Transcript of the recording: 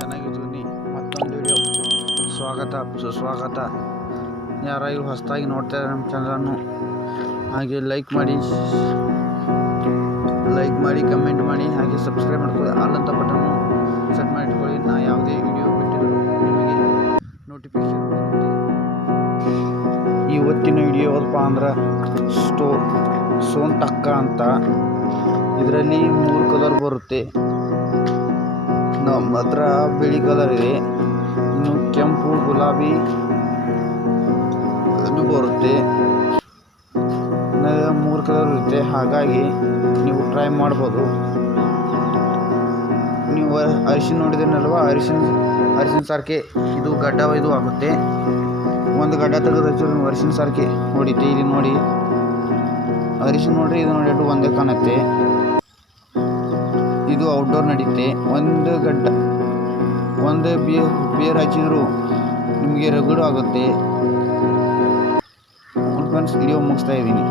ಚೆನ್ನಾಗಿದ್ದೀನಿ. ಮತ್ತೊಂದು ವಿಡಿಯೋ ಸ್ವಾಗತ ಸುಸ್ವಾಗತ. ಯಾರಾದರೂ ಹೊಸದಾಗಿ ನೋಡ್ತಾ ಇದ್ದಾರೆ ನಮ್ಮ ಚಾನಲನ್ನು, ಹಾಗೆ ಲೈಕ್ ಮಾಡಿ ಕಮೆಂಟ್ ಮಾಡಿ, ಹಾಗೆ ಸಬ್ಸ್ಕ್ರೈಬ್ ಮಾಡ್ಕೊಳ್ಳಿ. ಆಲ್ ಅಂತ ಬಟನ್ನು ಸೆಟ್ ಮಾಡಿ ಇಟ್ಕೊಳ್ಳಿ. ನಾ ಯಾವುದೇ ವಿಡಿಯೋ ಬಿಟ್ಟಿದ್ರು ನಿಮಗೆ ನೋಟಿಫಿಕೇಶನ್ ಬರುತ್ತೆ. ಇವತ್ತಿನ ವಿಡಿಯೋ ಯಾವುದಪ್ಪ ಅಂದ್ರೆ ಸೋನ್ ಟಕ್ಕ ಅಂತ. ಇದರಲ್ಲಿ 3 ಕಲರ್ ಬರುತ್ತೆ. ನಮ್ಮ ಹತ್ರ ಬಿಳಿ ಕಲರ್ ಇದೆ, ಇನ್ನು ಕೆಂಪು ಗುಲಾಬಿ ಅದು ಬರುತ್ತೆ. 3 ಕಲರ್ ಇರುತ್ತೆ, ಹಾಗಾಗಿ ನೀವು ಟ್ರೈ ಮಾಡ್ಬೋದು. ನೀವು ಅರಿಶಿನ ನೋಡಿದ್ರಲ್ವ, ಅರಿಶಿನ ಸಾರಿಗೆ ಇದು ಗಡ್ಡ ಇದು ಆಗುತ್ತೆ. ಒಂದು ಗಡ್ಡ ತೆಗೆದು ಅರಿಶಿನ ಸಾರಿಗೆ ಹೊಡಿತೆ. ಇಲ್ಲಿ ನೋಡಿ, ಅರಿಶಿನ ನೋಡ್ರಿ, ಇದು ನೋಡಿ ಅದು ಒಂದೇ ಕಾಣುತ್ತೆ. ಇದು ಔಟ್ಡೋರ್ ನಡೀತೆ. ಒಂದು ಬೇರ್ ಹಚ್ಚಿದ್ರು ನಿಮಗೆ ರಗಡು ಆಗುತ್ತೆ. ಫ್ರೆಂಡ್ಸ್, ವಿಡಿಯೋ ಮುಗಿಸ್ತಾ ಇದ್ದೀನಿ.